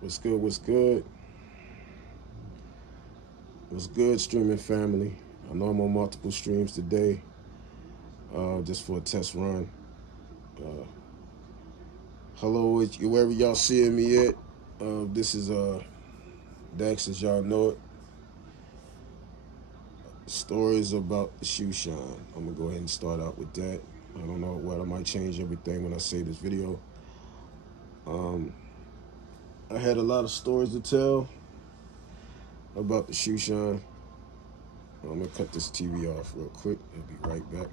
What's good? What's good? What's good, streaming family? I know I'm on multiple streams today, just for a test run. Uh, Hello, wherever y'all seeing me at. This is Dax, as y'all know it. Stories about the shoe shine. I'm gonna go ahead and start out with that. I don't know what I might change everything when I say this video. Um, I had a lot of stories to tell about the shoe shine. I'm gonna cut this TV off real quick. I'll be right back.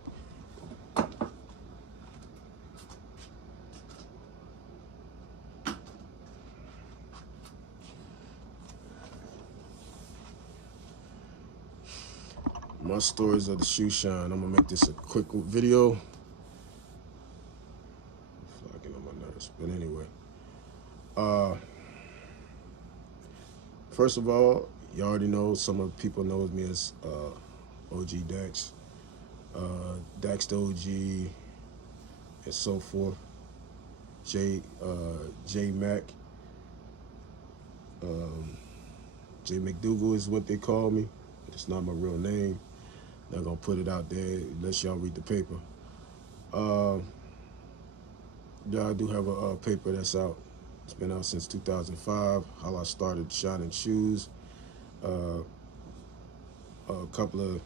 My stories of the shoe shine. I'm gonna make this a quick video. Fucking on my nerves, but anyway. Uh, First of all, you already know some of the people knows me as OG Dax, Dax the OG, and so forth. J Mac, J McDougal is what they call me. It's not my real name. Not gonna put it out there unless y'all read the paper. Uh, yeah, I do have a paper that's out. It's been out since 2005. How I started shining shoes. Uh, a couple of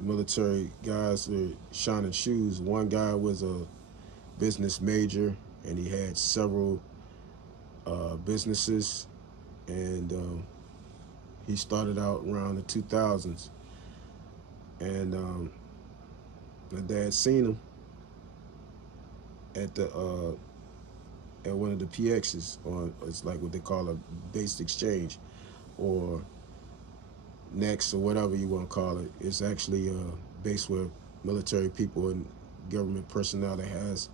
military guys were shining shoes. One guy was a business major, and he had several businesses, and he started out around the 2000s. And my dad seen him at one of the PXs, on it's like what they call a base exchange, or Next, or whatever you want to call it. It's actually a base where military people and government personnel that has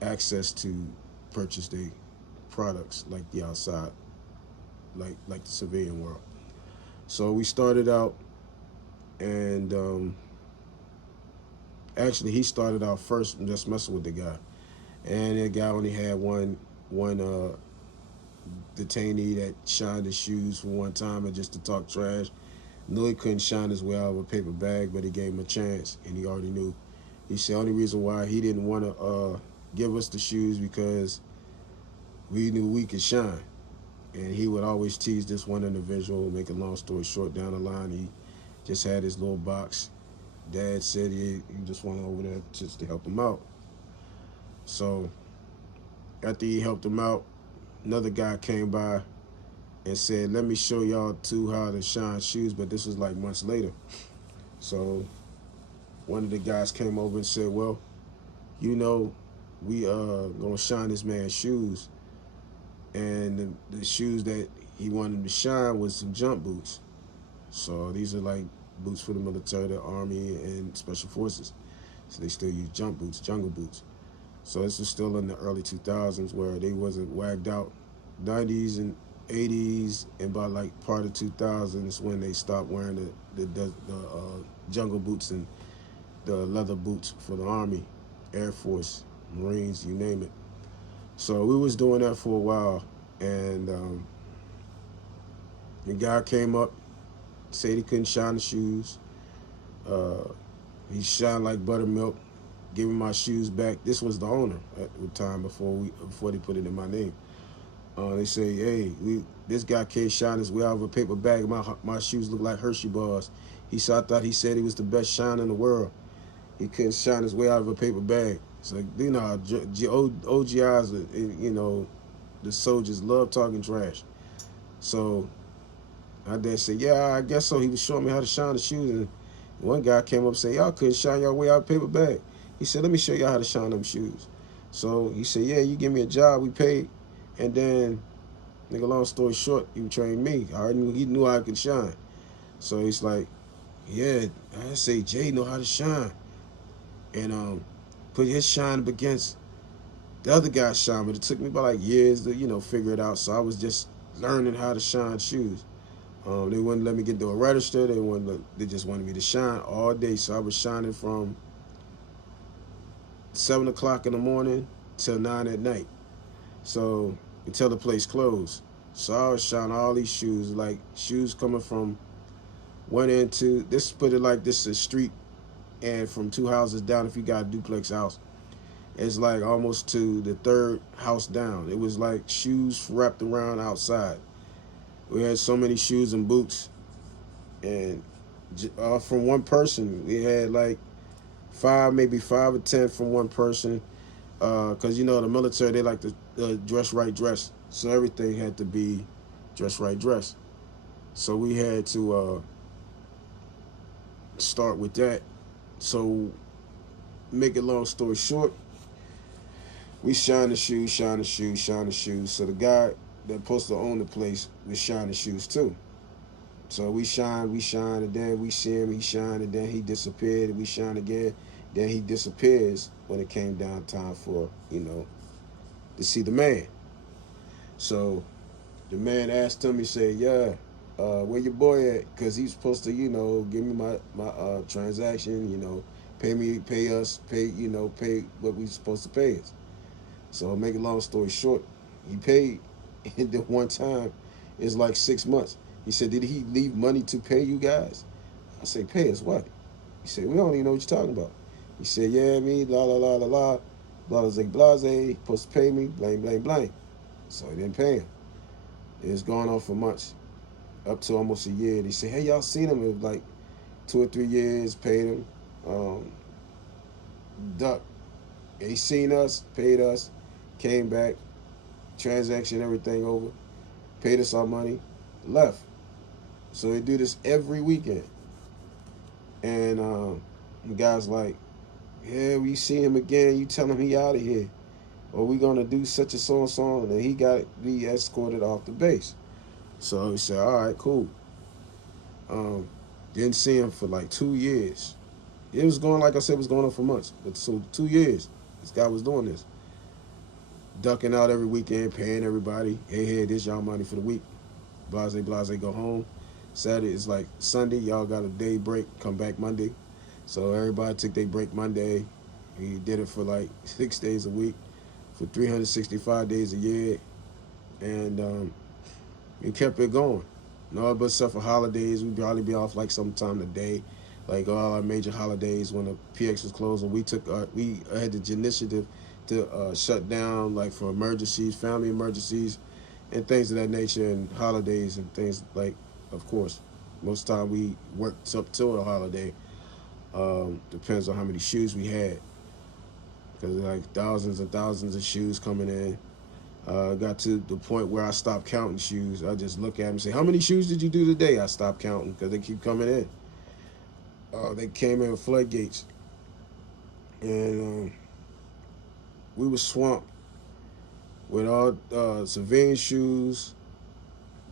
access to purchase their products, like the outside, like the civilian world. So we started out, and actually he started out first just messing with the guy, and the guy only had one detainee that shined his shoes for one time and just to talk trash. Knew he couldn't shine his way out of a paper bag, but he gave him a chance, and he already knew. He said the only reason why he didn't want to give us the shoes because we knew we could shine. And he would always tease this one individual. Make a long story short, down the line, he just had his little box. Dad said he just went over there just to help him out. So after he helped him out, another guy came by and said, let me show y'all too how to shine shoes, but this was like months later. So one of the guys came over and said, well, you know, we gonna shine this man's shoes, and the shoes that he wanted him to shine was some jump boots. So these are like boots for the military, the army, and special forces. So they still use jump boots, jungle boots. So this was still in the early 2000s where they wasn't wagged out. 90s and 80s, and by like part of 2000s when they stopped wearing the jungle boots and the leather boots for the Army, Air Force, Marines, you name it. So we was doing that for a while, and the guy came up, said he couldn't shine the shoes. He shined like buttermilk. Give me my shoes back. This was the owner at the time before they put it in my name. They say, hey, this guy can't shine his way out of a paper bag. My shoes look like Hershey bars. I thought he said he was the best shiner in the world. He couldn't shine his way out of a paper bag. It's like, you know how OGIs, you know, the soldiers love talking trash. So my dad said, yeah, I guess so. He was showing me how to shine the shoes. And one guy came up and said, y'all couldn't shine your way out of a paper bag. He said, let me show y'all how to shine them shoes. So he said, yeah, you give me a job, we paid. And then, nigga, long story short, he trained me. He knew I could shine. So he's like, yeah, I say Jay know how to shine. And put his shine up against the other guy's shine. But it took me about like years to, you know, figure it out. So I was just learning how to shine shoes. They wouldn't let me get to a register. They just wanted me to shine all day. So I was shining from 7 o'clock in the morning till 9 at night. So until the place closed. So I was shining all these shoes, like shoes coming from one end to this. Put it like this: is a street, and from two houses down, if you got a duplex house, it's like almost to the third house down. It was like shoes wrapped around outside. We had so many shoes and boots, and from one person, we had like five, maybe 5 or 10 from one person. Because you know the military, they like to dress right dress, so everything had to be dress right dress. So we had to start with that. So make a long story short, we shine the shoes, shine the shoes, shine the shoes. So the guy that supposed to own the place was shining shoes too. So we shine, and then we see him, he shine, and then he disappeared, and we shine again. Then he disappears when it came down time for, to see the man. So the man asked him, he said, yeah, where your boy at? Because he's supposed to, give me my transaction, pay what we supposed to pay us. So make a long story short, he paid, and then one time, it's like 6 months. He said, did he leave money to pay you guys? I said, pay us what? He said, we don't even know what you're talking about. He said, yeah, me, la la la la la, blase blase, supposed to pay me, blame, blame, blame. So he didn't pay him. It was going on for months, up to almost a year. They said, hey, y'all seen him? It was like 2 or 3 years, paid him. Duck. He seen us, paid us, came back, transaction, everything over, paid us our money, left. So they do this every weekend. And the guy's like, yeah, we see him again, you tell him he out of here. Or we gonna do such a so and so, and he got to be escorted off the base. So he said, all right, cool. Didn't see him for like 2 years. It was going, like I said, it was going on for months. But so 2 years, this guy was doing this. Ducking out every weekend, paying everybody. Hey, this y'all money for the week. Blase, blase, go home. Saturday is like Sunday, y'all got a day break, come back Monday. So everybody took their break Monday. He did it for like 6 days a week, for 365 days a year. And he kept it going. No, but except for holidays, we'd probably be off like sometime a day, like all our major holidays when the PX was closed. And we had the initiative to shut down, like for emergencies, family emergencies, and things of that nature, and holidays and things like. Of course, most time we worked up to a holiday. Depends on how many shoes we had, because like thousands and thousands of shoes coming in. Got to the point where I stopped counting shoes. I just look at them and say, how many shoes did you do today? I stopped counting because they keep coming in. They came in with floodgates. And we were swamped with all civilian shoes,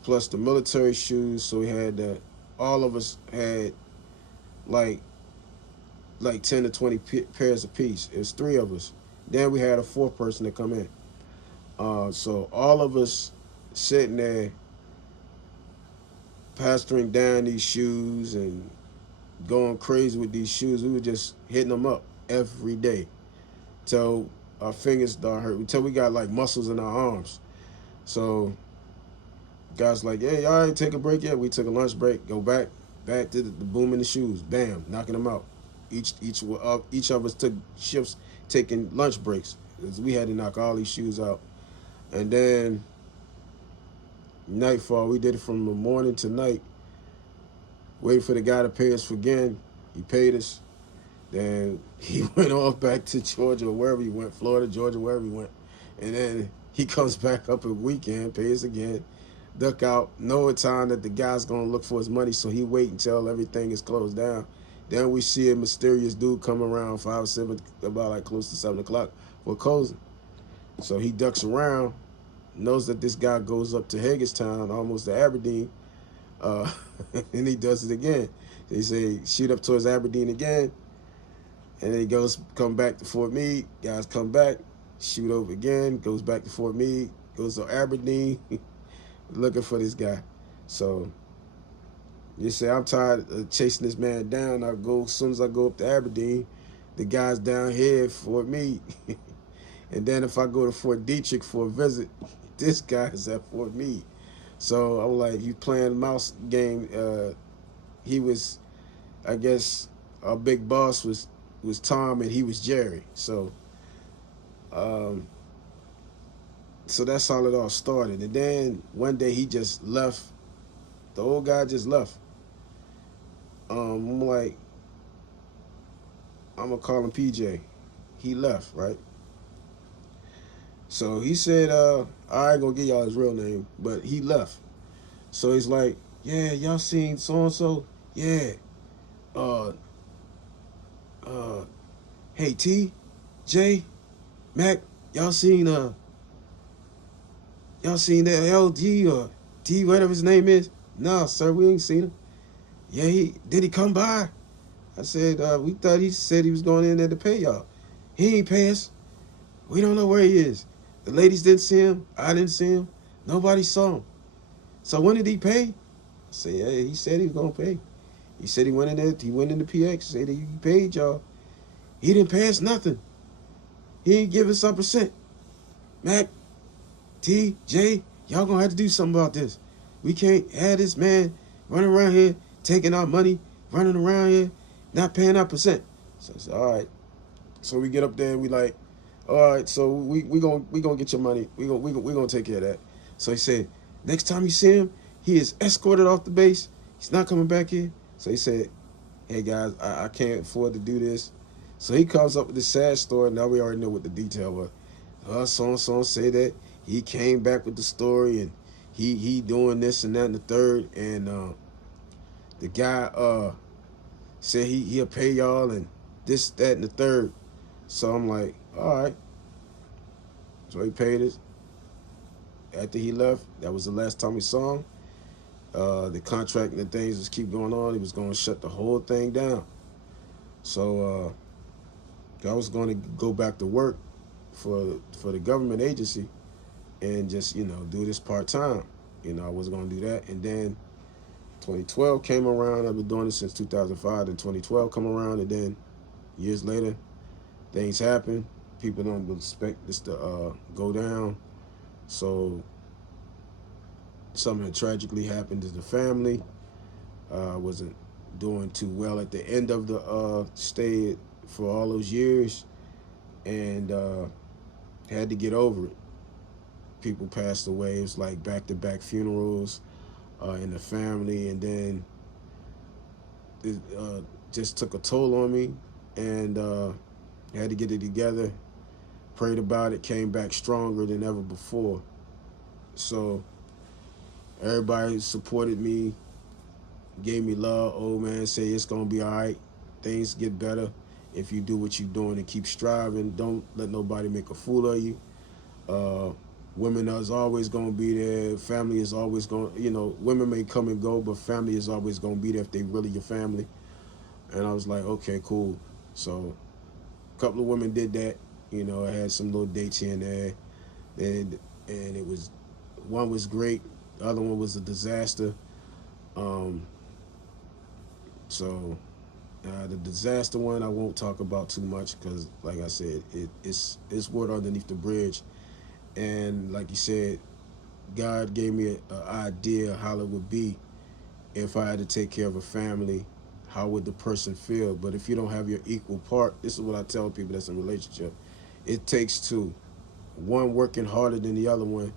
plus the military shoes. So we had all of us had like 10 to 20 pairs apiece. It was 3 of us. Then we had a 4th person to come in. So all of us sitting there pastoring down these shoes and going crazy with these shoes. We were just hitting them up every day till our fingers start hurt, until we got like muscles in our arms. So guys like, hey, y'all ain't take a break yet? We took a lunch break, go back to the boom in the shoes, bam, knocking them out. Each of us took shifts taking lunch breaks, because we had to knock all these shoes out. And then nightfall, we did it from the morning to night, waiting for the guy to pay us again. He paid us. Then he went off back to Georgia or wherever he went, Florida, Georgia, wherever he went. And then he comes back up a weekend, pays again, duck out, know a time that the guy's going to look for his money, so he wait until everything is closed down. Then we see a mysterious dude come around 5 or 7, about like close to 7 o'clock for closing. So he ducks around, knows that this guy goes up to Hagerstown, almost to Aberdeen, and he does it again. They say shoot up towards Aberdeen again, and then he come back to Fort Meade. Guys come back, shoot over again, goes back to Fort Meade, goes to Aberdeen, looking for this guy. So you say, I'm tired of chasing this man down. As soon as I go up to Aberdeen, the guy's down here at Fort Meade. And then if I go to Fort Detrick for a visit, this guy's at Fort Meade. So I'm like, you playing mouse game. He was, I guess, our big boss was Tom and he was Jerry. Um, so that's how it all started. And then one day he just left. The old guy just left. I'm like, I'm gonna call him PJ. He left, right? So he said, I ain't gonna give y'all his real name, but he left. So he's like, yeah, y'all seen so and so? Yeah. Uh, uh, hey T, J, Mac, y'all seen that LG or D, whatever his name is? Nah, sir, we ain't seen him. Yeah, he come by? I said, we thought he said he was going in there to pay y'all. He ain't pay us. We don't know where he is. The ladies didn't see him. I didn't see him. Nobody saw him. So when did he pay? I said, yeah, he said he was gonna pay. He said he went in there, he went into PX, said he paid y'all. He didn't pay us nothing. He ain't give us a percent. Mac, T, J, y'all gonna have to do something about this. We can't have this man running around here, taking our money, running around here, not paying our percent. So I said, all right. So we get up there and we like, all right, so we gonna get your money. We gonna take care of that. So he said, next time you see him, he is escorted off the base. He's not coming back here. So he said, hey guys, I can't afford to do this. So he comes up with this sad story. Now we already know what the detail was. So and so say that he came back with the story and he doing this and that and the third. And the guy said he'll pay y'all and this, that, and the third. So I'm like, all right. So he paid us. After he left, that was the last time we saw him. The contract and the things just keep going on. He was going to shut the whole thing down. So I was going to go back to work for the government agency and just, do this part-time. I was going to do that. And then 2012 came around. I've been doing this since 2005. And 2012 come around, and then years later, things happen. People don't expect this to go down. So something had tragically happened to the family. Wasn't doing too well at the end of the stay for all those years, and had to get over it. People passed away. It was like back-to-back funerals in the family, and then it just took a toll on me, and had to get it together. Prayed about it, came back stronger than ever before. So everybody supported me, gave me love. Old man say it's gonna be all right. Things get better if you do what you're doing and keep striving. Don't let nobody make a fool of you. Women is always gonna be there. Family is always gonna, women may come and go, but family is always gonna be there if they really your family. And I was like, okay, cool. So a couple of women did that. I had some little dates here and there, and it was, one was great, the other one was a disaster. So the disaster one I won't talk about too much because, like I said, it's water underneath the bridge. And like you said, God gave me an idea how it would be if I had to take care of a family. How would the person feel? But if you don't have your equal part, this is what I tell people that's in a relationship. It takes two. One working harder than the other one,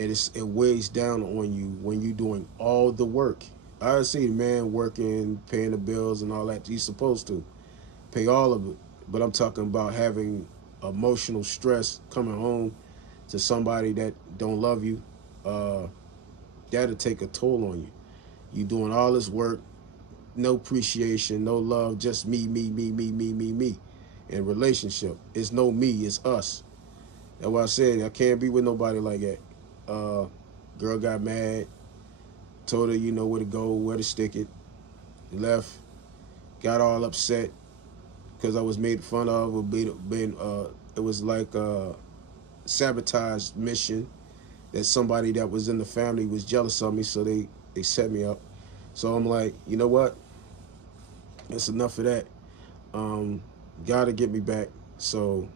and it weighs down on you when you're doing all the work. I see the man working, paying the bills and all that. He's supposed to pay all of it. But I'm talking about having emotional stress coming home to somebody that don't love you. That'll take a toll on you. You doing all this work, no appreciation, no love, just me. In relationship, it's no me, it's us. That's why I said I can't be with nobody like that. Girl got mad, told her where to go, where to stick it, left, got all upset because I was made fun of or it was like a sabotage mission that somebody that was in the family was jealous of me, so they set me up. So I'm like, you know what? That's enough of that. Gotta get me back. So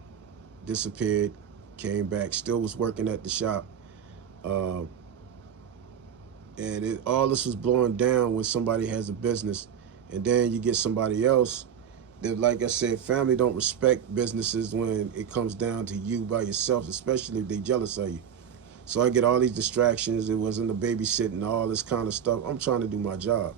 disappeared, came back, still was working at the shop. And all this was blowing down when somebody has a business, and then you get somebody else that, like I said, family don't respect businesses when it comes down to you by yourself, especially if they jealous of you. So I get all these distractions. It wasn't the babysitting, all this kind of stuff. I'm trying to do my job.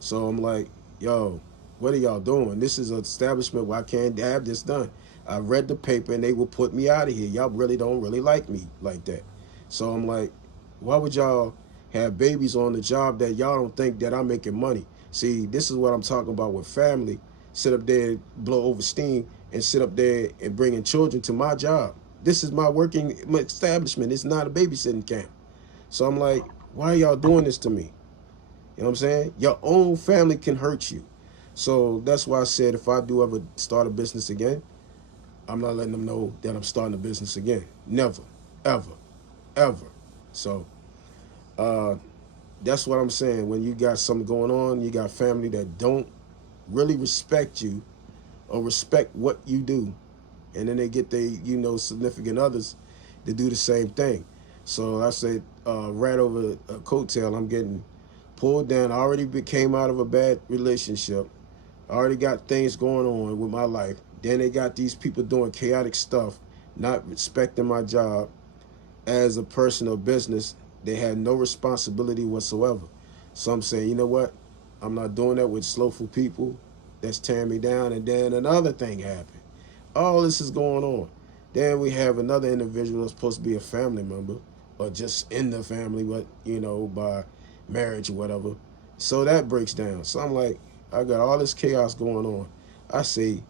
So I'm like, yo, what are y'all doing? This is an establishment where I can't have this done. I read the paper and they will put me out of here. Y'all really don't really like me like that. So I'm like, why would y'all have babies on the job that y'all don't think that I'm making money? See, this is what I'm talking about with family. Sit up there, blow over steam, and sit up there and bringing children to my job. This is my working establishment. It's not a babysitting camp. So I'm like, why are y'all doing this to me? You know what I'm saying? Your own family can hurt you. So that's why I said if I do ever start a business again, I'm not letting them know that I'm starting a business again. Never, ever, ever. So uh, that's what I'm saying. When you got something going on, you got family that don't really respect you or respect what you do, and then they get their significant others to do the same thing. So I said, right over a coattail, I'm getting pulled down. I already came out of a bad relationship. I already got things going on with my life. Then they got these people doing chaotic stuff, not respecting my job as a person or business. They had no responsibility whatsoever. So I'm saying, you know what? I'm not doing that with slowful people that's tearing me down. And then another thing happened. All this is going on. Then we have another individual that's supposed to be a family member or just in the family, but by marriage or whatever. So that breaks down. So I'm like, I got all this chaos going on. I say,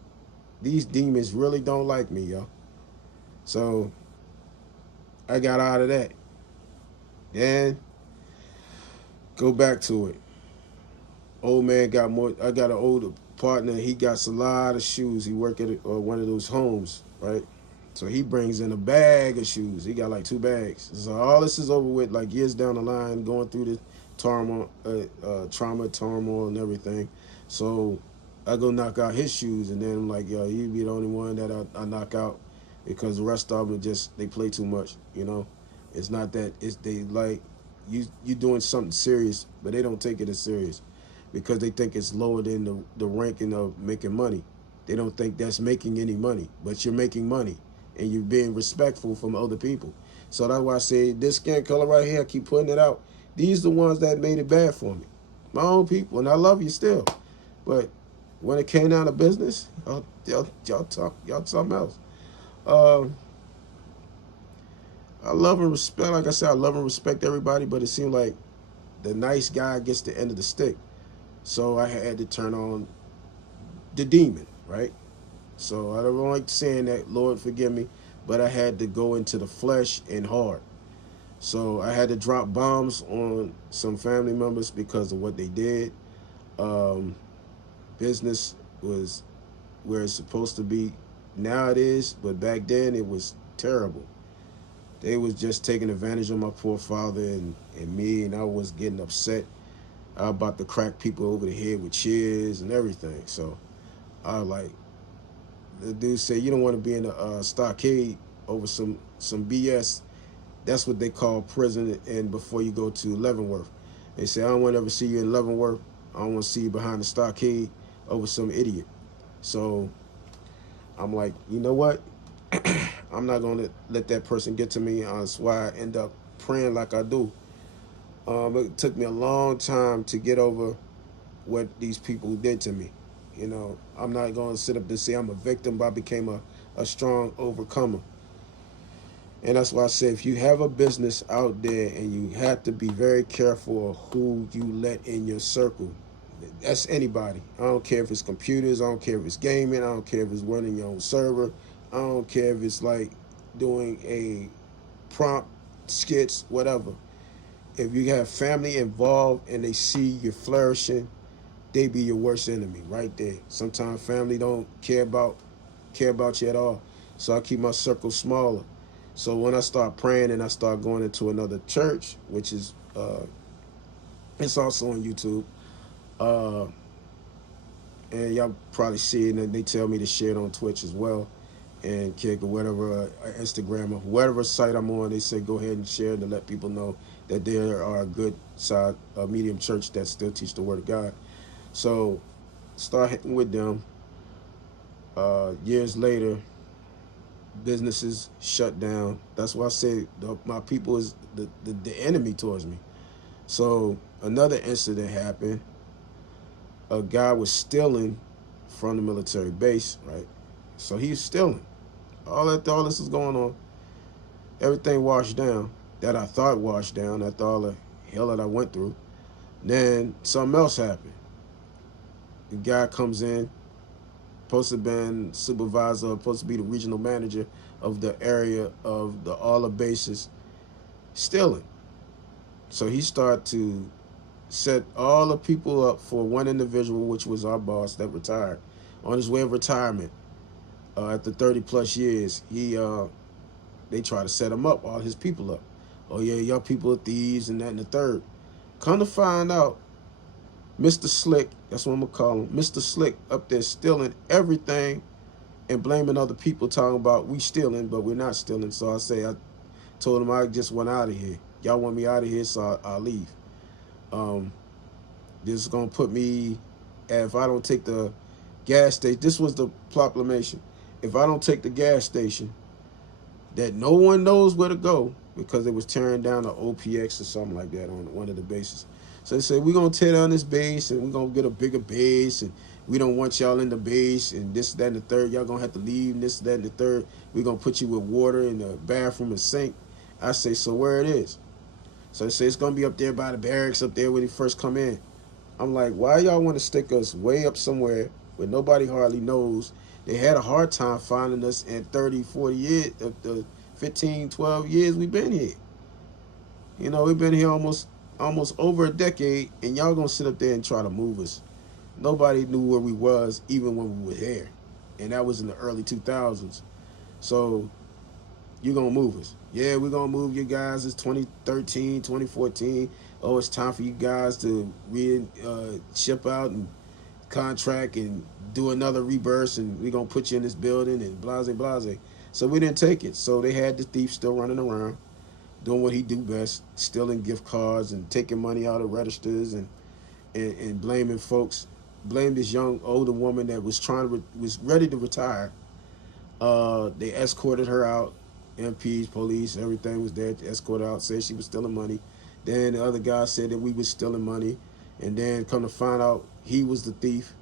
these demons really don't like me, yo. So I got out of that. Then go back to it. Old man got more. I got an older partner. He got a lot of shoes. He work at one of those homes, right? So he brings in a bag of shoes. He got like 2 bags. So all this is over with, like years down the line, going through the trauma, turmoil, and everything. So I go knock out his shoes, and then I'm like, yo, you be the only one that I knock out because the rest of them they play too much. It's not that they like you doing something serious, but they don't take it as serious because they think it's lower than the ranking of making money. They don't think that's making any money, but you're making money and you're being respectful from other people. So that's why I say this skin color right here, I keep putting it out. These are the ones that made it bad for me. My own people, and I love you still. But when it came down to business, y'all something else. Uh, I love and respect, like I said, I love and respect everybody, but it seemed like the nice guy gets the end of the stick. So I had to turn on the demon, right? So I don't like saying that, Lord forgive me, but I had to go into the flesh and hard. So I had to drop bombs on some family members because of what they did. Um, Business was where it's supposed to be. Now it is, but back then it was terrible. They was just taking advantage of my poor father and me, and I was getting upset. I was about to crack people over the head with chairs and everything. So I was like, the dude said, you don't want to be in a stockade over some BS. That's what they call prison. And before you go to Leavenworth, they say, I don't want to ever see you in Leavenworth. I don't want to see you behind the stockade over some idiot. So I'm like, you know what? I'm not going to let that person get to me. That's why I end up praying like I do. It took me a long time to get over what these people did to me. I'm not going to sit up and say I'm a victim, but I became a strong overcomer. And that's why I say if you have a business out there and you have to be very careful of who you let in your circle. That's anybody. I don't care if it's computers. I don't care if it's gaming. I don't care if it's running your own server. I don't care if it's like doing a prompt, skits, whatever. If you have family involved and they see you flourishing, they be your worst enemy right there. Sometimes family don't care about you at all. So I keep my circle smaller. So when I start praying and I start going into another church, which is it's also on YouTube, and y'all probably see it, and they tell me to share it on Twitch as well. and Kick or whatever, Instagram or whatever site I'm on, they say go ahead and share to let people know that there are a good side, medium church that still teach the Word of God. So start hitting with them. Years later, businesses shut down. That's why I say my people is the enemy towards me. So another incident happened. A guy was stealing from the military base, right? So he's stealing. All this is going on. Everything washed down that I thought washed down after all the hell that I went through. Then something else happened. The guy comes in, supposed to have been supervisor, supposed to be the regional manager of the area of all the bases, stealing. So he started to set all the people up for one individual, which was our boss that retired. On his way of retirement, after 30 plus years, they try to set him up, all his people up. Oh yeah, y'all people are thieves and that and the third. Come to find out, Mr. Slick, that's what I'm gonna call him, Mr. Slick up there stealing everything and blaming other people, talking about we stealing, but we're not stealing. So I told him I just went out of here. Y'all want me out of here, so I'll leave. This is gonna put me, if I don't take the gas station, this was the proclamation. If I don't take the gas station, that no one knows where to go, because they was tearing down the OPX or something like that on one of the bases. So they said, we're going to tear down this base and we're going to get a bigger base, and we don't want y'all in the base, and this, that, and the third. Y'all going to have to leave, and this, that, and the third. We're going to put you with water in the bathroom and sink. I say, so where it is? So they say, it's going to be up there by the barracks up there when you first come in. I'm like, why y'all want to stick us way up somewhere where nobody hardly knows? They had a hard time finding us in 30, 40 years, the 15, 12 years we've been here. You know, we've been here almost over a decade, and y'all gonna sit up there and try to move us. Nobody knew where we was even when we were here, and that was in the early 2000s. So you gonna move us? Yeah, we're gonna move you guys. It's 2013, 2014. Oh, it's time for you guys to ship out and contract and do another rebirth, and we're gonna put you in this building and blase blase. So we didn't take it. So they had the thief still running around, doing what he do best, stealing gift cards and taking money out of registers and blaming folks. Blamed this young older woman that was was ready to retire. They escorted her out. MPs, police, everything was there to escort her out. Said she was stealing money. Then the other guy said that we was stealing money, and then come to find out he was the thief.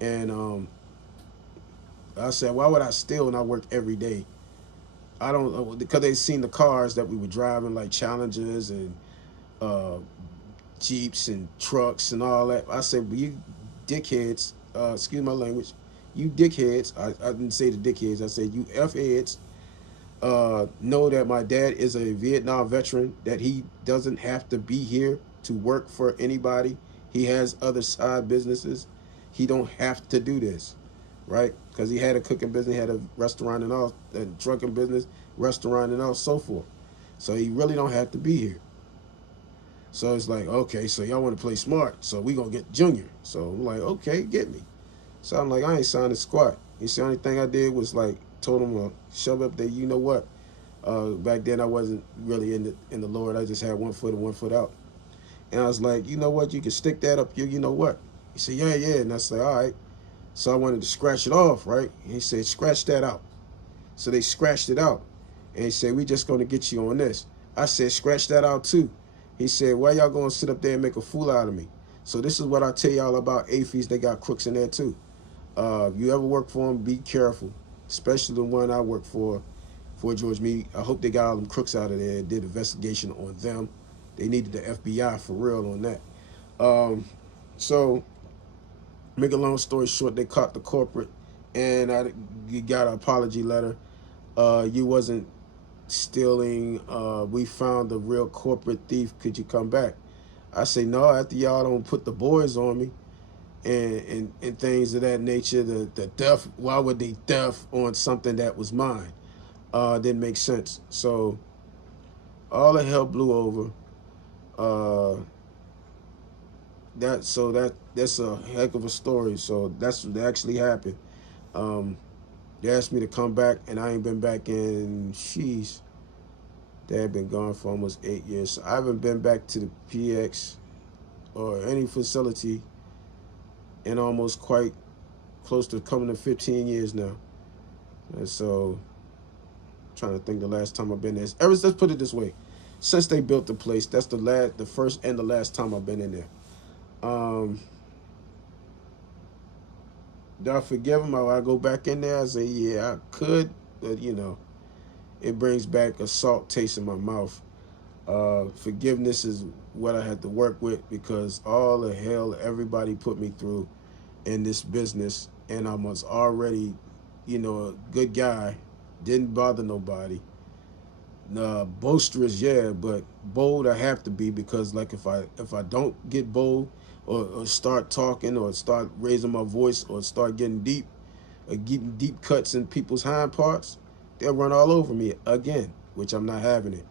And I said, why would I steal when I work every day? I don't, because they seen the cars that we were driving, like Challengers and Jeeps and trucks and all that. I said, well, you dickheads, excuse my language, you dickheads, I didn't say the dickheads, I said you F-heads, know that my dad is a Vietnam veteran, that he doesn't have to be here to work for anybody. He has other side businesses. He don't have to do this, right? Because he had a cooking business, he had a restaurant and all, a trucking business, restaurant and all, so forth. So he really don't have to be here. So it's like, okay, so y'all want to play smart, so we gonna get Junior. So I'm like, okay, get me. So I'm like, I ain't signing squat. You see, the only thing I did was like told him to shove up there. You know what? Back then I wasn't really in the Lord. I just had 1 foot and 1 foot out. And I was like, you know what? You can stick that up here. You know what? He said, yeah, yeah. And I said, all right. So I wanted to scratch it off, right? And he said, scratch that out. So they scratched it out. And he said, we just going to get you on this. I said, scratch that out too. He said, why y'all going to sit up there and make a fool out of me? So this is what I tell y'all about AAFES. They got crooks in there too. If you ever work for them, be careful. Especially the one I work for George Meade. I hope they got all them crooks out of there and did investigation on them. They needed the FBI for real on that. So, make a long story short, they caught the corporate, and you got an apology letter. You wasn't stealing. We found the real corporate thief. Could you come back? I say, no, after y'all don't put the boys on me and things of that nature, the theft, why would they theft on something that was mine? Didn't make sense. So all the hell blew over. That's a heck of a story. So that's what actually happened. They asked me to come back, and I ain't been back in, sheesh, they had been gone for almost 8 years. So I haven't been back to the PX or any facility in almost quite close to coming to 15 years now. And so, I'm trying to think the last time I've been there. Let's put it this way. Since they built the place, that's the first and the last time I've been in there. Do I forgive them? I go back in there? I say, yeah, I could, but it brings back a salt taste in my mouth. Forgiveness is what I had to work with because all the hell everybody put me through in this business, and I was already, a good guy, didn't bother nobody. Boisterous, yeah, but bold I have to be because, like, if I don't get bold or start talking or start raising my voice or start getting deep or getting deep cuts in people's hind parts, they'll run all over me again, which I'm not having it.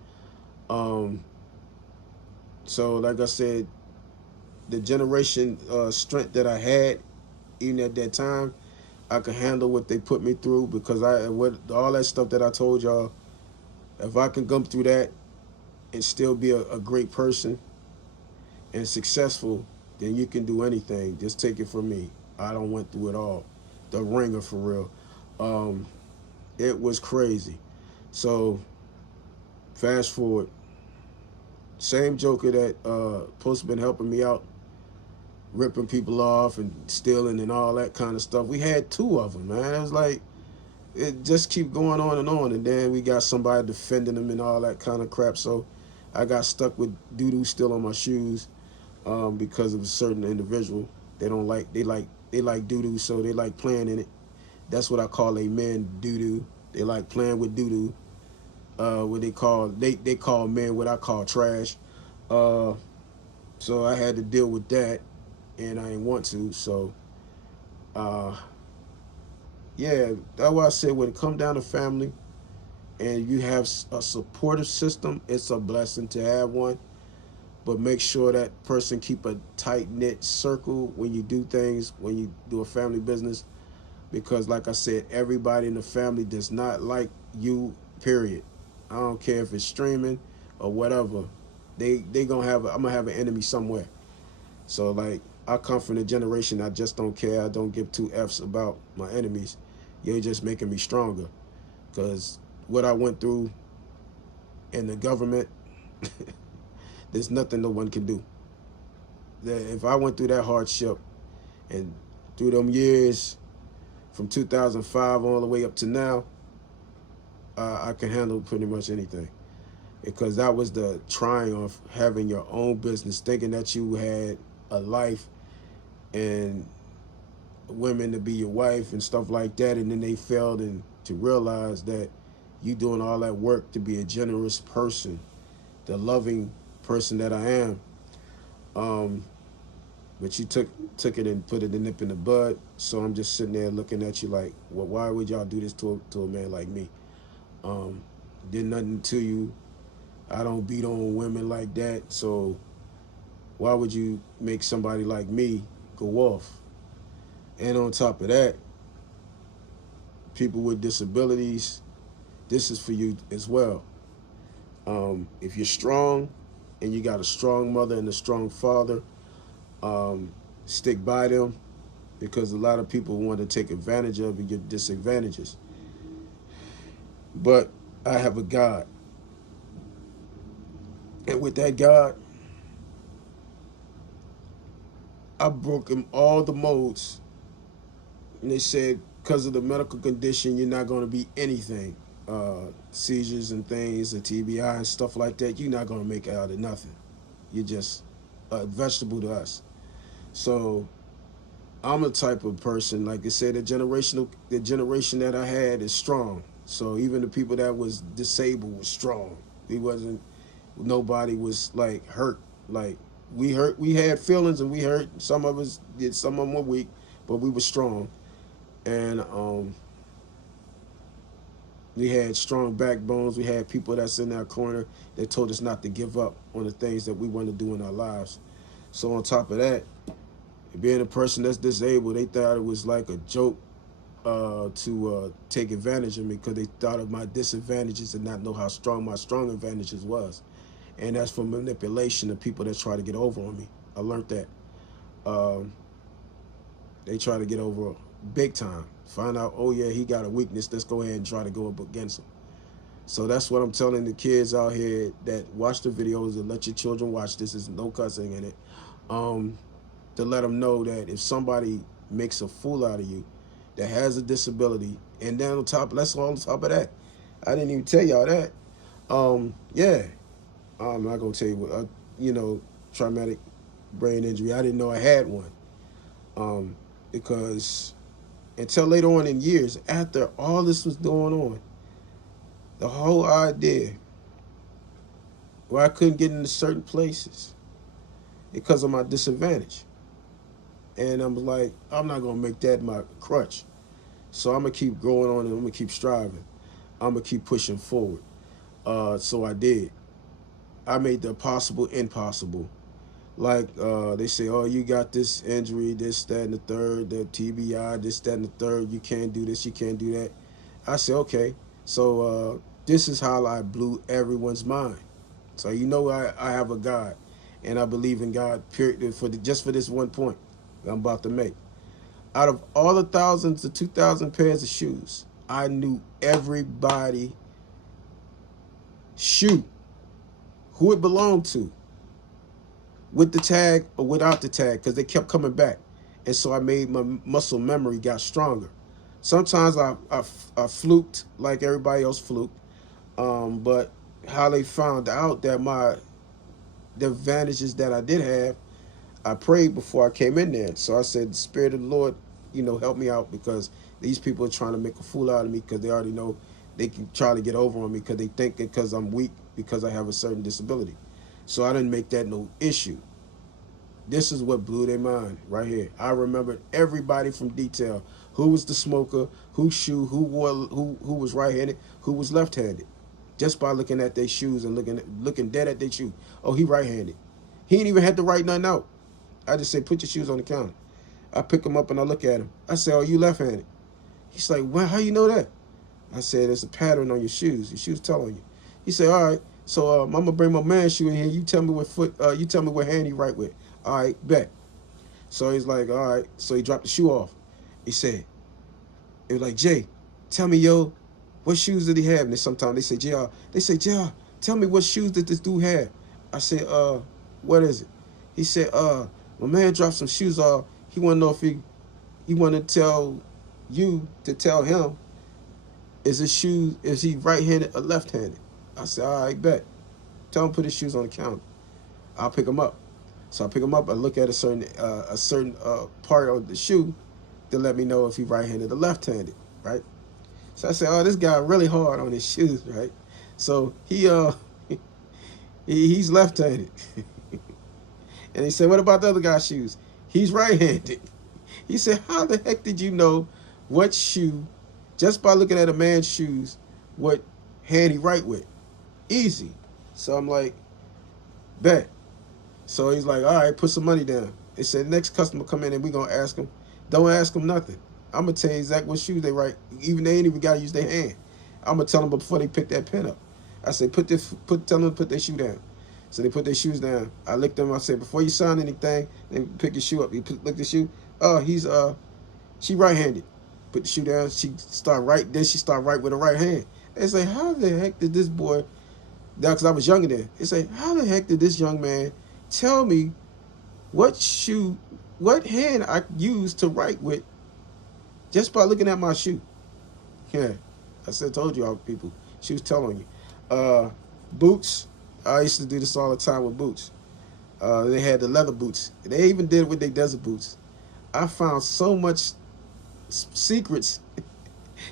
So, like I said, the generation strength that I had, even at that time, I could handle what they put me through because all that stuff that I told y'all, if I can come through that and still be a great person and successful, then you can do anything. Just take it from me. I don't went through it all. The ringer for real. It was crazy. So fast forward. Same Joker that supposed to been helping me out, ripping people off and stealing and all that kind of stuff. We had two of them, man. It was like, it just keep going on, and then we got somebody defending them and all that kind of crap. So I got stuck with doo-doo still on my shoes because of a certain individual. They like doo-doo, so they like playing in it. That's what I call a man doo-doo. They like playing with doo-doo. What they call men what I call trash. So I had to deal with that, and I didn't want to. So yeah, that's why I said when it come down to family and you have a supportive system, it's a blessing to have one. But make sure that person keep a tight-knit circle when you do things, when you do a family business. Because like I said, everybody in the family does not like you, period. I don't care if it's streaming or whatever. I'm gonna have an enemy somewhere. So like I come from the generation I just don't care. I don't give two F's about my enemies. You're just making me stronger. Because what I went through in the government, there's nothing no one can do. If I went through that hardship and through them years from 2005 all the way up to now, I can handle pretty much anything. Because that was the triumph, having your own business, thinking that you had a life and women to be your wife and stuff like that, and then they failed and to realize that you doing all that work to be a generous person, the loving person that I am. But you took it and put it a nip in the bud. So I'm just sitting there looking at you like, well, why would y'all do this to a man like me? Did nothing to you. I don't beat on women like that. So why would you make somebody like me go off? And on top of that, people with disabilities, this is for you as well. If you're strong and you got a strong mother and a strong father, stick by them, because a lot of people want to take advantage of and get disadvantages. But I have a God. And with that God, I broke him all the modes. And they said, because of the medical condition, you're not going to be anything. Seizures and things, the TBI and stuff like that, you're not going to make it out of nothing. You're just a vegetable to us. So I'm a type of person, like I said, the generation that I had is strong. So even the people that was disabled was strong. Nobody was like hurt. Like we had feelings and we hurt. Some of us did, some of them were weak, but we were strong. And we had strong backbones. We had people that's in our corner that told us not to give up on the things that we want to do in our lives. So on top of that, being a person that's disabled, they thought it was like a joke. to take advantage of me because they thought of my disadvantages and not know how strong my strong advantages was. And that's for manipulation of people that try to get over on me. I learned that. Um, they try to get over big time. Find out, oh yeah, he got a weakness. Let's go ahead and try to go up against him. So that's what I'm telling the kids out here that watch the videos and let your children watch this. There's no cussing in it. To let them know that if somebody makes a fool out of you that has a disability, and then on top, let's on top of that, I didn't even tell y'all that. Yeah, I'm not gonna tell you what, traumatic brain injury. I didn't know I had one, because until later on in years, after all this was going on, the whole idea where I couldn't get into certain places because of my disadvantage. And I'm like, I'm not gonna make that my crutch. So I'm gonna keep going on and I'm gonna keep striving. I'm gonna keep pushing forward. So I did. I made the possible impossible. Like they say, oh, you got this injury, this, that, and the third, the TBI, this, that, and the third. You can't do this, you can't do that. I said, okay. So this is how I blew everyone's mind. So I have a God, and I believe in God. Period. Just for this one point I'm about to make. Out of all the thousands to 2,000 pairs of shoes, I knew everybody shoe, who it belonged to, with the tag or without the tag, because they kept coming back. And so I made my muscle memory got stronger. Sometimes I fluked like everybody else fluked, but how they found out that the advantages that I did have, I prayed before I came in there. So I said, the Spirit of the Lord, help me out, because these people are trying to make a fool out of me because they already know they can try to get over on me because they think because I'm weak because I have a certain disability. So I didn't make that no issue. This is what blew their mind right here. I remembered everybody from detail. Who was the smoker, whose shoe, who was right-handed, who was left-handed. Just by looking at their shoes and looking dead at their shoe. Oh, he right-handed. He ain't even had to write nothing out. I just say, put your shoes on the counter. I pick him up and I look at him. I say, oh, you left-handed. He's like, well, how you know that? I said, there's a pattern on your shoes. Your shoes tell on you. He said, all right, so I'm gonna bring my man's shoe in here. You tell me what hand he right with. All right, bet. So he's like, all right. So he dropped the shoe off. He said, it was like, Jay, tell me, yo, what shoes did he have? And sometimes they say, JR, tell me what shoes did this dude have? I said, what is it? He said, my man dropped some shoes off. He wanna know if he wanna tell you to tell him, is he right-handed or left-handed? I said, all right, bet. Tell him to put his shoes on the counter. I'll pick him up. So I pick him up. I look at a certain part of the shoe to let me know if he right-handed or left-handed, right? So I said, oh, this guy really hard on his shoes, right? So he's left-handed. And he said, what about the other guy's shoes? He's right-handed. He said, how the heck did you know what shoe, just by looking at a man's shoes, what hand he right with? Easy. So I'm like, bet. So he's like, all right, put some money down. They said, next customer come in and we gonna ask him. Don't ask him nothing. I'm gonna tell you exactly what shoes they right. Even they ain't even gotta use their hand. I'm gonna tell them before they pick that pen up. I say, tell them to put their shoe down. So they put their shoes down. I licked them. I said, before you sign anything, then pick your shoe up. You look the shoe. Oh, she right-handed. Put the shoe down. She start right. Then she start right with her right hand. They say, how the heck did this boy? Because I was younger then. They say, how the heck did this young man tell me what hand I used to write with just by looking at my shoe? Yeah, I told you all people. She was telling you. Boots. I used to do this all the time with boots. They had the leather boots. They even did it with their desert boots. I found so much secrets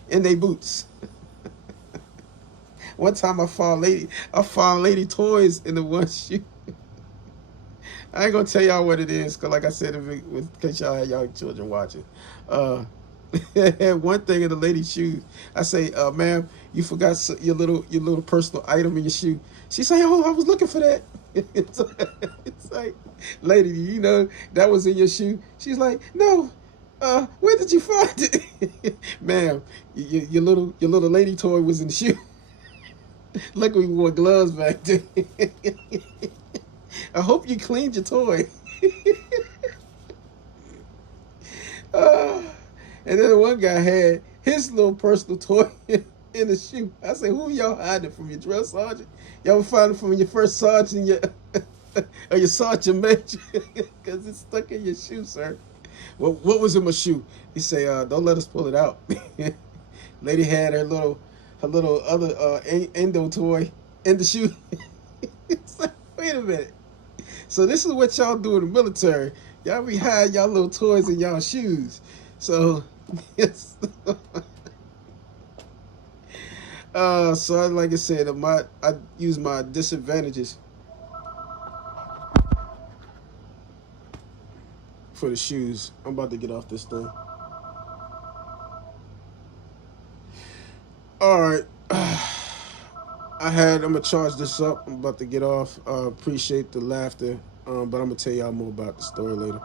in their boots. One time I found lady toys in the one shoe. I ain't gonna tell y'all what it is, cause like I said, in case y'all had y'all children watching. Had one thing in the lady's shoes. I say, ma'am, you forgot your little personal item in your shoe. She say, oh, I was looking for that. It's like, lady, that was in your shoe? She's like, no, Where did you find it? Ma'am, your little lady toy was in the shoe. Luckily we wore gloves back then. I hope you cleaned your toy. uh, and then one guy had his little personal toy in the shoe. I said, who y'all hiding from, your drill sergeant? Y'all find it from your first sergeant, or your sergeant major, because it's stuck in your shoe, sir. What was in my shoe? He say, don't let us pull it out. Lady had her little other endo toy in the shoe. It's like, wait a minute. So this is what y'all do in the military. Y'all be hiding y'all little toys in y'all shoes. So yes. So like I said, I use my disadvantages for the shoes. I'm about to get off this thing. All right. I'm gonna charge this up. I'm about to get off. Appreciate the laughter. But I'm gonna tell y'all more about the story later.